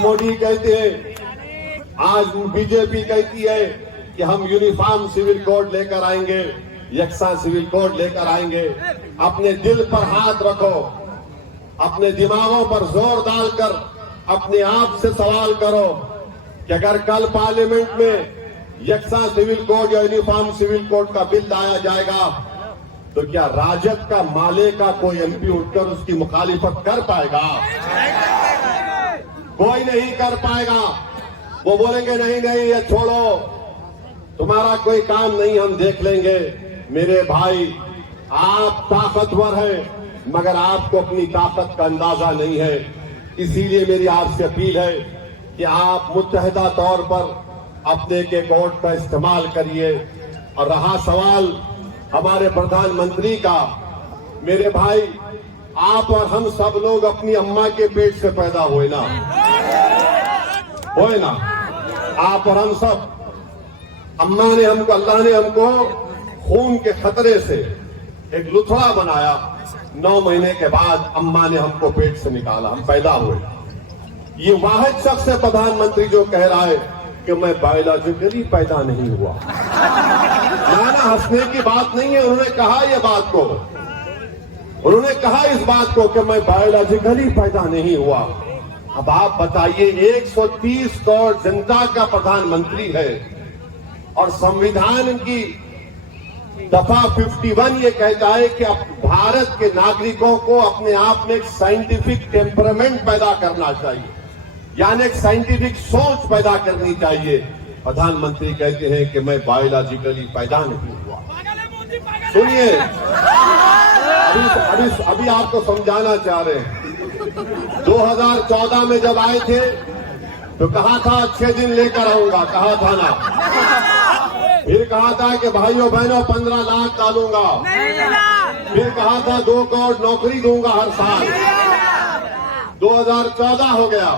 मोदी कहते हैं, आज बीजेपी कहती है कि हम यूनिफॉर्म सिविल कोड लेकर आएंगे, यकसा सिविल कोड लेकर आएंगे। अपने दिल पर हाथ रखो, अपने दिमागों पर जोर डालकर अपने आप से सवाल करो कि अगर कल पार्लियामेंट में यकसा सिविल कोड या यूनिफॉर्म सिविल कोड का बिल लाया जाएगा तो क्या राजद का माले का कोई एमपी उठकर उसकी मुखालिफत कर पाएगा? कोई नहीं कर पाएगा। वो बोलेंगे नहीं नहीं ये छोड़ो, तुम्हारा कोई काम नहीं, हम देख लेंगे। मेरे भाई, आप ताकतवर हैं मगर आपको अपनी ताकत का अंदाजा नहीं है। इसीलिए मेरी आपसे अपील है कि आप मुत्तहिदा तौर पर अपने के कोड का इस्तेमाल करिए। और रहा सवाल हमारे प्रधानमंत्री का, मेरे भाई, आप और हम सब लोग अपनी अम्मा के पेट से पैदा हुए ना, आप और हम सब। अम्मा ने हमको, अल्लाह ने हमको खून के खतरे से एक लुथड़ा बनाया। 9 महीने के बाद अम्मा ने हमको पेट से निकाला, हम पैदा हुए। ये वाहिद शख्स है प्रधानमंत्री जो कह रहा है कि मैं बायोलॉजिकली पैदा नहीं हुआ। ना हंसने की बात नहीं है, उन्होंने कहा ये बात को, उन्होंने कहा इस बात को कि मैं बायोलॉजिकली पैदा नहीं हुआ। अब आप बताइए, 130 करोड़ जनता का प्रधानमंत्री है और संविधान की दफा 51 ये कहता है कि भारत के नागरिकों को अपने आप में एक साइंटिफिक टेम्परामेंट पैदा करना चाहिए, यानी एक साइंटिफिक सोच पैदा करनी चाहिए। प्रधानमंत्री कहते हैं कि मैं बायोलॉजिकली पैदा नहीं हुआ। सुनिए, अभी आपको समझाना चाह रहे हैं। 2014 में जब आए थे तो कहा था 6 दिन लेकर आऊंगा, कहा था ना। फिर कहा था कि भाइयों बहनों 15 लाख डालूंगा। फिर कहा था 2 करोड़ नौकरी दूंगा हर साल। 2014 हो गया,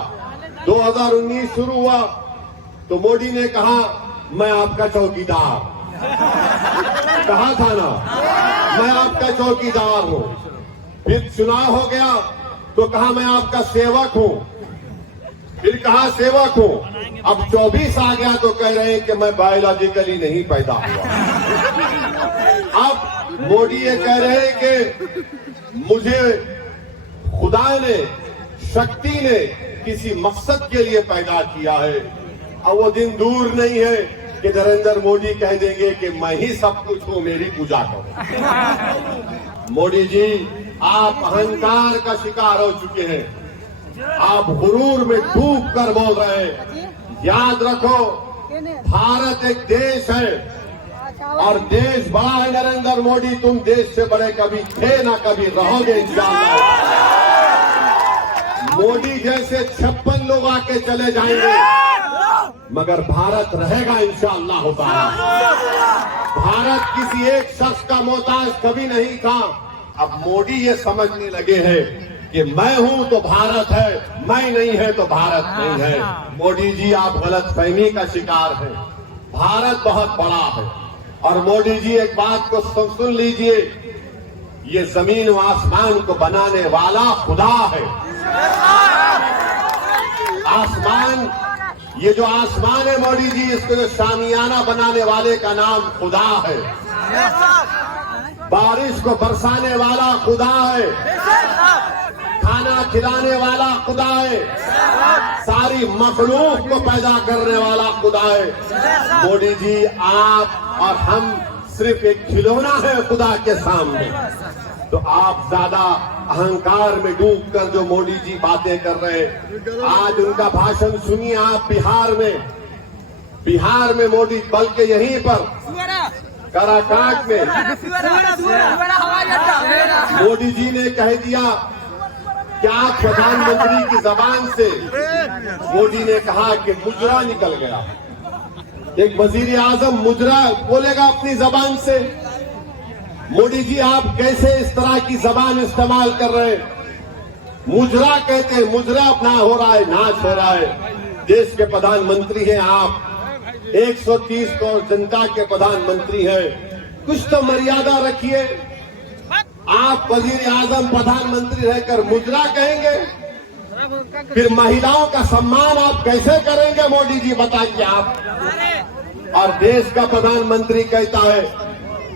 2019 शुरू हुआ तो मोदी ने कहा मैं आपका चौकीदार। कहा था ना, मैं आपका चौकीदार हूं। फिर चुनाव हो गया तो कहा मैं आपका सेवक हूं। फिर कहा सेवक हूं। अब 24 आ गया तो कह रहे हैं कि मैं बायोलॉजिकली नहीं पैदा हुआ। अब मोदी ये कह रहे हैं कि मुझे खुदा ने, शक्ति ने किसी मकसद के लिए पैदा किया है। अब वो दिन दूर नहीं है कि नरेंद्र मोदी कह देंगे कि मैं ही सब कुछ हूं, मेरी पूजा करो। मोदी जी, आप अहंकार का शिकार हो चुके हैं, आप गुरूर में डूब कर बोल रहे हैं। याद रखो, भारत एक देश है और देश बड़ा है। नरेंद्र मोदी, तुम देश से बड़े कभी थे ना कभी रहोगे इंशाअल्लाह। मोदी जैसे 56 लोग आके चले जाएंगे मगर भारत रहेगा इंशाअल्लाह ताला। भारत किसी एक शख्स का मोहताज कभी नहीं था। अब मोदी ये समझने लगे हैं कि मैं हूं तो भारत है, मैं नहीं है तो भारत नहीं है। मोदी जी, आप गलतफहमी का शिकार हैं। भारत बहुत बड़ा है। और मोदी जी, एक बात को सुन लीजिए, ये जमीन व आसमान को बनाने वाला खुदा है। आसमान, ये जो आसमान है मोदी जी, इसको जो शामियाना बनाने वाले का नाम खुदा है। बारिश को बरसाने वाला खुदा है। खाना खिलाने वाला खुदा है। सारी मखलूक को पैदा करने वाला खुदा है। मोदी जी, आप और हम सिर्फ एक खिलौना है खुदा के सामने। तो आप ज्यादा अहंकार में डूबकर जो मोदी जी बातें कर रहे हैं, आज उनका भाषण सुनिए आप। बिहार में मोदी, बल्कि यहीं पर काराकाट में मोदी जी ने कह दिया कि आप प्रधानमंत्री की जबान से, मोदी ने कहा कि मुजरा निकल गया। एक वजीर आजम मुजरा बोलेगा अपनी जबान से? मोदी जी, आप कैसे इस तरह की जबान इस्तेमाल कर रहे हैं? मुजरा कहते हैं, मुजरा अपना हो रहा है, नाच हो रहा है। देश के प्रधानमंत्री हैं आप, 130 करोड़ जनता के प्रधानमंत्री हैं। कुछ तो मर्यादा रखिए। आप वजीर आजम प्रधानमंत्री रहकर मुजरा कहेंगे? फिर महिलाओं का सम्मान आप कैसे करेंगे मोदी जी, बताइए आप। और देश का प्रधानमंत्री कहता है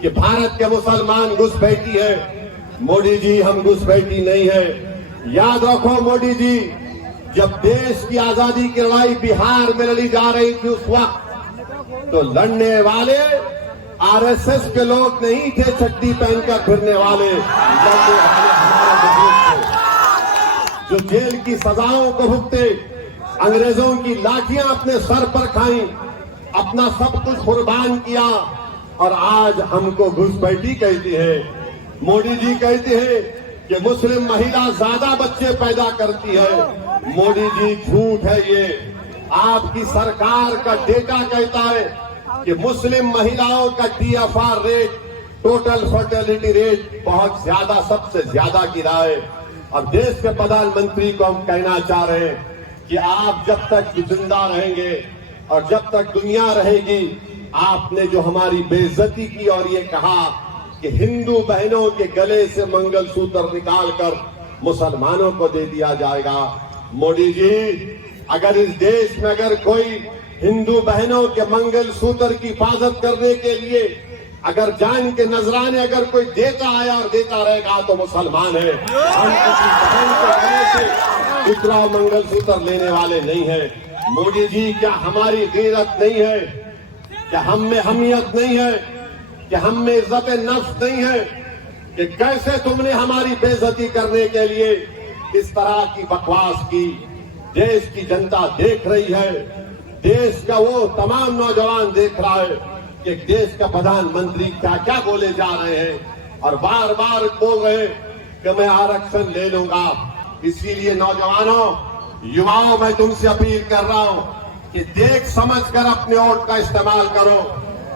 कि भारत के मुसलमान घुसपैठी है। मोदी जी, हम घुसपैठी नहीं है। याद रखो मोदी जी, जब देश की आजादी की लड़ाई बिहार में लड़ी जा रही थी उस वक्त तो लड़ने वाले आरएसएस के लोग नहीं थे, चड्डी पहनकर फिरने वाले। लड़ने वाले हमारे बुजुर्ग थे जो जेल की सजाओं को भुगते, अंग्रेजों की लाठियां अपने सर पर खाई, अपना सब कुछ कुर्बान किया और आज हमको घुसपैठी कहती है। मोदी जी कहते हैं कि मुस्लिम महिला ज्यादा बच्चे पैदा करती है। मोदी जी, झूठ है ये। आपकी सरकार का डेटा कहता है कि मुस्लिम महिलाओं का TFR rate, total fertility rate बहुत ज्यादा, सबसे ज्यादा गिरा है। और देश के प्रधानमंत्री को हम कहना चाह रहे हैं कि आप जब तक जिंदा रहेंगे और जब तक दुनिया रहेगी, आपने जो हमारी बेइज्जती की और ये कहा कि हिंदू बहनों के गले से मंगलसूत्र निकालकर मुसलमानों को दे दिया जाएगा। मोदी जी, अगर इस देश में अगर कोई हिंदू बहनों के मंगलसूत्र की हिफाजत करने के लिए अगर जान के नजराने अगर कोई देता आया और देता रहेगा तो मुसलमान है। हम किसी बहन के गले से दूसरा मंगलसूत्र लेने वाले नहीं है। मोदी जी, क्या हमारी गैरत नहीं है? क्या हम में हमियत नहीं है? क्या हम में इज्जत नफ्स नहीं है कि कैसे तुमने हमारी बेइज्जती करने के लिए इस तरह की बकवास की? देश की जनता देख रही है, देश का वो तमाम नौजवान देख रहा है कि देश का प्रधानमंत्री क्या क्या बोले जा रहे हैं और बार बार बोल रहे हैं कि मैं आरक्षण ले लूंगा। इसीलिए नौजवानों, युवाओं, मैं तुमसे अपील कर रहा हूं कि देख समझकर अपने वोट का इस्तेमाल करो।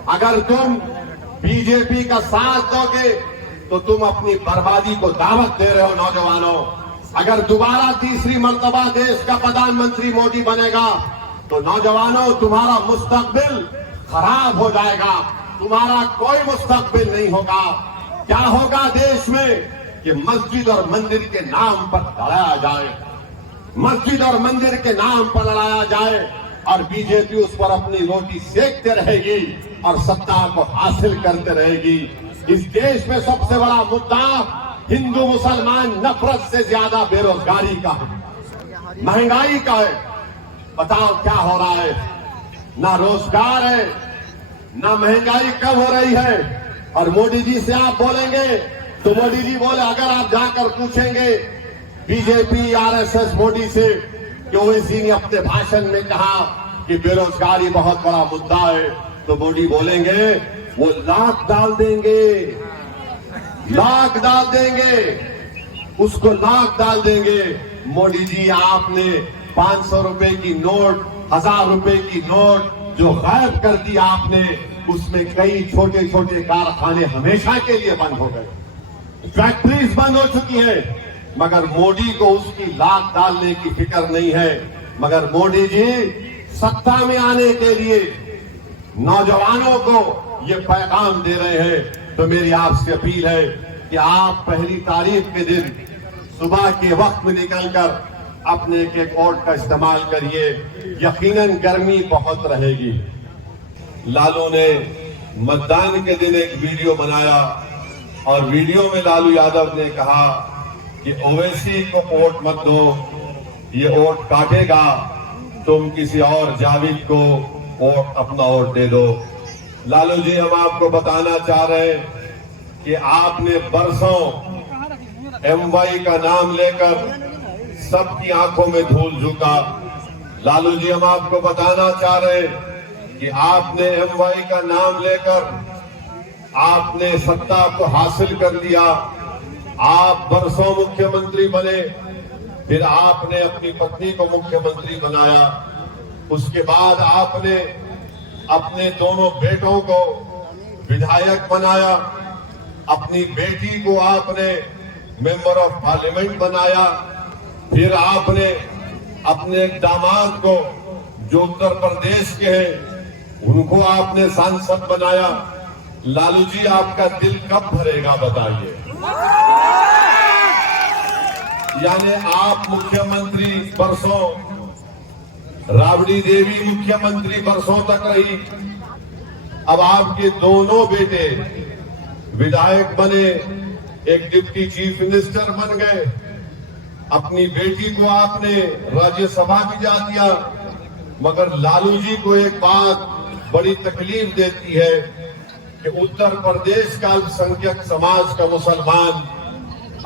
अगर तुम बीजेपी का साथ दोगे तो तुम अपनी बर्बादी को दावत दे रहे हो। नौजवानों, अगर दोबारा तीसरी मर्तबा देश का प्रधानमंत्री मोदी बनेगा तो नौजवानों, तुम्हारा मुस्तकबिल खराब हो जाएगा, तुम्हारा कोई मुस्तकबिल नहीं होगा। क्या होगा देश में कि मस्जिद और मंदिर के नाम पर लड़ाया जाए, मस्जिद और मंदिर के नाम पर लड़ाया जाए और बीजेपी उस पर अपनी रोटी सेकते रहेगी और सत्ता को हासिल करते रहेगी। इस देश में सबसे बड़ा मुद्दा हिंदू मुसलमान नफरत से ज्यादा बेरोजगारी का है, महंगाई का है। बताओ क्या हो रहा है? ना रोजगार है, ना महंगाई कम हो रही है। और मोदी जी से आप बोलेंगे तो मोदी जी बोले, अगर आप जाकर पूछेंगे बीजेपी आरएसएस मोदी से कि ओवैसी ने अपने भाषण में कहा कि बेरोजगारी बहुत बड़ा मुद्दा है, तो मोदी बोलेंगे वो लाख डाल देंगे, लाख डाल देंगे, उसको लाख डाल देंगे। मोदी जी, आपने 500 रुपए की नोट, 1000 रुपए की नोट जो गायब कर दी आपने, उसमें कई छोटे छोटे कारखाने हमेशा के लिए बंद हो गए, फैक्ट्रीज बंद हो चुकी है। मगर मोदी को उसकी लाख डालने की फिक्र नहीं है। मगर मोदी जी सत्ता में आने के लिए नौजवानों को ये पैगाम दे रहे हैं। तो मेरी आपसे अपील है कि आप पहली तारीख के दिन सुबह के वक्त में निकलकर अपने एक वोट का इस्तेमाल करिए। यकीनन गर्मी बहुत रहेगी। लालू ने मतदान के दिन एक वीडियो बनाया और वीडियो में लालू यादव ने कहा कि ओवैसी को वोट मत दो, ये वोट काटेगा, तुम किसी और जाविद को वोट, अपना वोट दे दो। लालू जी, हम आपको बताना चाह रहे हैं कि आपने बरसों MY का नाम लेकर सबकी आंखों में धूल झोंका। लालू जी, हम आपको बताना चाह रहे हैं कि आपने MY का नाम लेकर आपने सत्ता को हासिल कर लिया। आप बरसों मुख्यमंत्री बने, फिर आपने अपनी पत्नी को मुख्यमंत्री बनाया, उसके बाद आपने अपने दोनों बेटों को विधायक बनाया, अपनी बेटी को आपने मेंबर ऑफ पार्लियामेंट बनाया, फिर आपने अपने दामाद को जो उत्तर प्रदेश के हैं उनको आपने सांसद बनाया। लालू जी, आपका दिल कब भरेगा बताइए? यानी आप मुख्यमंत्री बरसों, राबड़ी देवी मुख्यमंत्री बरसों तक रही। अब आपके दोनों बेटे विधायक बने, एक डिप्टी चीफ मिनिस्टर बन गए। अपनी बेटी को आपने राज्यसभा भी जा दिया। मगर लालू जी को एक बात बड़ी तकलीफ देती है कि उत्तर प्रदेश का अल्पसंख्यक समाज का मुसलमान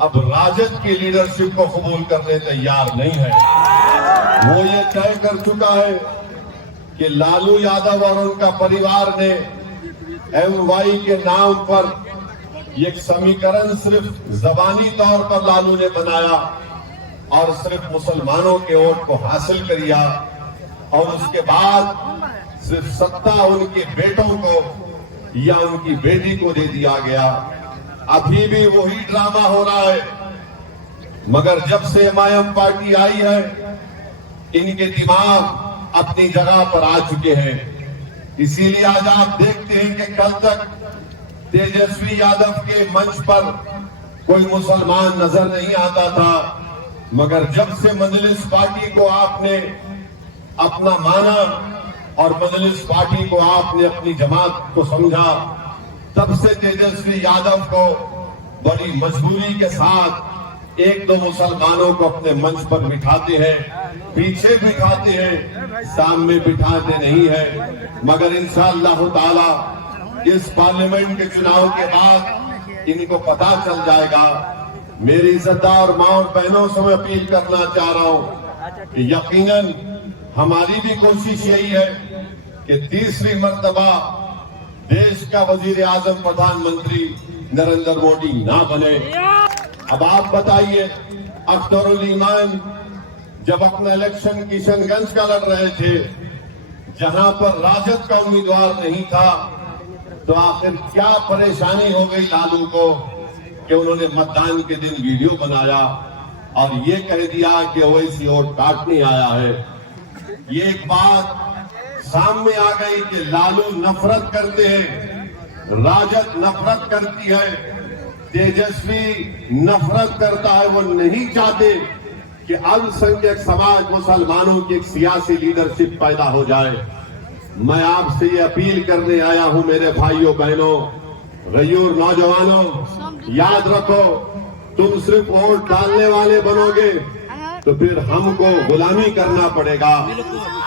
अब राजद की लीडरशिप को कबूल करने तैयार नहीं है। वो ये तय कर चुका है कि लालू यादव और उनका परिवार ने MY के नाम पर एक समीकरण सिर्फ जबानी तौर पर लालू ने बनाया और सिर्फ मुसलमानों के वोट को हासिल किया, और उसके बाद सिर्फ सत्ता उनके बेटों को या उनकी बेटी को दे दिया गया। अभी भी वही ड्रामा हो रहा है। मगर जब से MIM पार्टी आई है, इनके दिमाग अपनी जगह पर आ चुके हैं। इसीलिए आज आप देखते हैं कि कल तक तेजस्वी यादव के मंच पर कोई मुसलमान नजर नहीं आता था, मगर जब से मजलिस पार्टी को आपने अपना माना और मजलिस पार्टी को आपने अपनी जमात को समझा, तब से तेजस्वी यादव को बड़ी मजबूरी के साथ एक दो मुसलमानों को अपने मंच पर बिठाते हैं, पीछे बिठाते हैं, सामने बिठाते नहीं है। मगर इंशाअल्लाह ताला इस पार्लियामेंट के चुनाव के बाद इनको पता चल जाएगा। मेरी इज्जतदार मां और बहनों से मैं अपील करना चाह रहा हूं कि यकीनन हमारी भी कोशिश यही है कि तीसरी मर्तबा देश का वजीर आजम प्रधानमंत्री नरेंद्र मोदी ना बने। अब आप बताइए, अख्तरुल ईमान जब अपना इलेक्शन किशनगंज का लड़ रहे थे, जहां पर राजद का उम्मीदवार नहीं था, तो आखिर क्या परेशानी हो गई लालू को कि उन्होंने मतदान के दिन वीडियो बनाया और ये कह दिया कि ओवैसी वोट काटने आया है। ये एक बात सामने आ गई कि लालू नफरत करते हैं, राजद नफरत करती है, तेजस्वी नफरत करता है। वो नहीं चाहते कि अल्पसंख्यक समाज मुसलमानों की एक सियासी लीडरशिप पैदा हो जाए। मैं आपसे ये अपील करने आया हूं मेरे भाइयों बहनों, गयूर नौजवानों, याद रखो, तुम सिर्फ वोट डालने वाले बनोगे तो फिर हमको गुलामी करना पड़ेगा।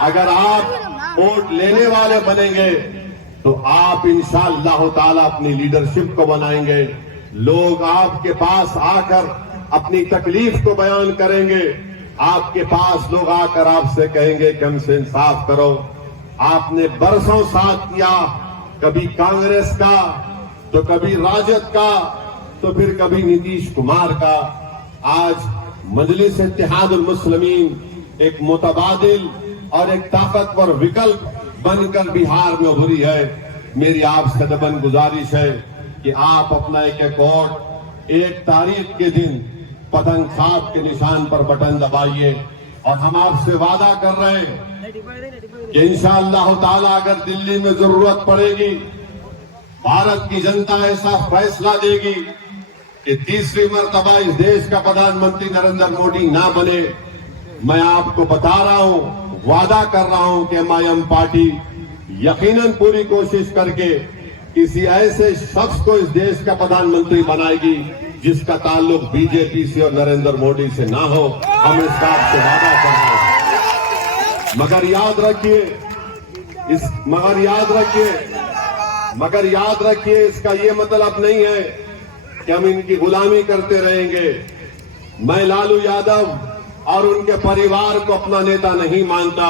अगर आप वोट लेने वाले बनेंगे तो आप इंशाअल्लाह ताला अपनी लीडरशिप को बनाएंगे। लोग आपके पास आकर अपनी तकलीफ को बयान करेंगे। आपके पास लोग आकर आपसे कहेंगे कि हमसे इंसाफ करो। आपने बरसों साथ किया, कभी कांग्रेस का, तो कभी राजद का, तो फिर कभी नीतीश कुमार का। आज मजलिस इत्तेहादुल मुस्लिमीन एक मुतबादिल और एक ताकतवर विकल्प बनकर बिहार में उभरी है। मेरी आपसे दबन गुजारिश है कि आप अपना एक वोट 1 तारीख के दिन पतंग छाप के निशान पर बटन दबाइए। और हम आपसे वादा कर रहे हैं कि इंशाअल्लाह ताला अगर दिल्ली में जरूरत पड़ेगी, भारत की जनता ऐसा फैसला देगी कि तीसरी मर्तबा इस देश का प्रधानमंत्री नरेंद्र मोदी ना बने, मैं आपको बता रहा हूं, वादा कर रहा हूं कि MIM पार्टी यकीनन पूरी कोशिश करके किसी ऐसे शख्स को इस देश का प्रधानमंत्री बनाएगी जिसका ताल्लुक बीजेपी से और नरेंद्र मोदी से ना हो। हम इस बात से वादा कर रहे हैं। मगर याद रखिए, इसका ये मतलब नहीं है कि हम इनकी गुलामी करते रहेंगे। मैं लालू यादव और उनके परिवार को अपना नेता नहीं मानता।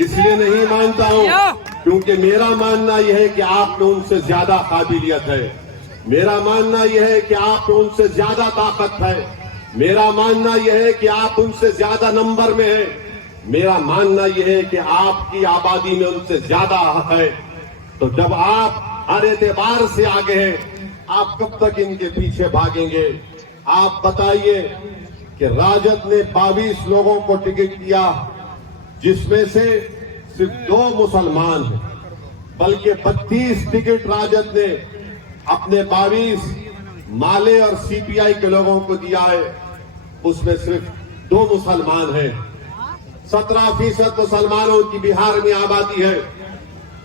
इसलिए नहीं मानता हूं क्योंकि मेरा मानना यह है कि आप में उनसे ज्यादा काबिलियत है। मेरा मानना यह है कि आप में उनसे ज्यादा ताकत है। मेरा मानना यह है कि आप उनसे ज्यादा नंबर में है। मेरा मानना यह है कि आपकी आबादी में उनसे ज्यादा हक है। तो जब आप हर एतबार से आगे हैं, आप कब तक इनके पीछे भागेंगे? आप बताइए कि राजद ने 22 लोगों को टिकट दिया, जिसमें से सिर्फ 2 मुसलमान हैं, बल्कि 32 टिकट राजद ने अपने 22 माले और CPI के लोगों को दिया है। उसमें सिर्फ 2 मुसलमान हैं। 17% मुसलमानों की बिहार में आबादी है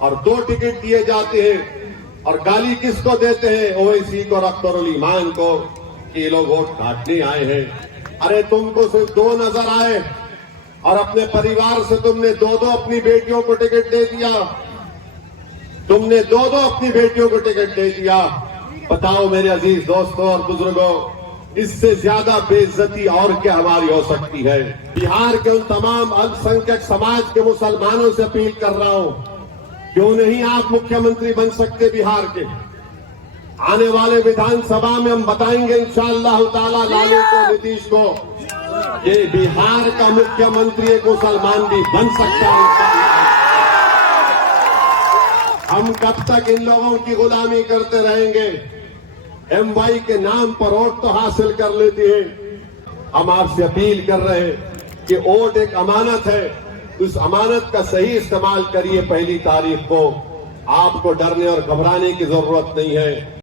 और 2 टिकट दिए जाते हैं और गाली किसको देते हैं? ओवैसी को और अख्तरुल ईमान को कि ये लोग वोट काटने आए हैं। अरे तुमको सिर्फ 2 नजर आए और अपने परिवार से तुमने 2-2 अपनी बेटियों को टिकट दे दिया। तुमने 2-2 अपनी बेटियों को टिकट दे दिया। बताओ मेरे अजीज दोस्तों और बुजुर्गों, इससे ज्यादा बेइज्जती और क्या हमारी हो सकती है? बिहार के उन तमाम अल्पसंख्यक समाज के मुसलमानों से अपील कर रहा हूं, क्यों नहीं आप मुख्यमंत्री बन सकते बिहार के? आने वाले विधानसभा में हम बताएंगे इंशाअल्लाह ताला लालू को, नीतीश को, ये बिहार का मुख्यमंत्री एक मुसलमान भी बन सकता है। हम कब तक इन लोगों की गुलामी करते रहेंगे? MY के नाम पर वोट तो हासिल कर लेती है। हम आपसे अपील कर रहे हैं कि वोट एक अमानत है, उस अमानत का सही इस्तेमाल करिए। 1 तारीख को आपको डरने और घबराने की जरूरत नहीं है।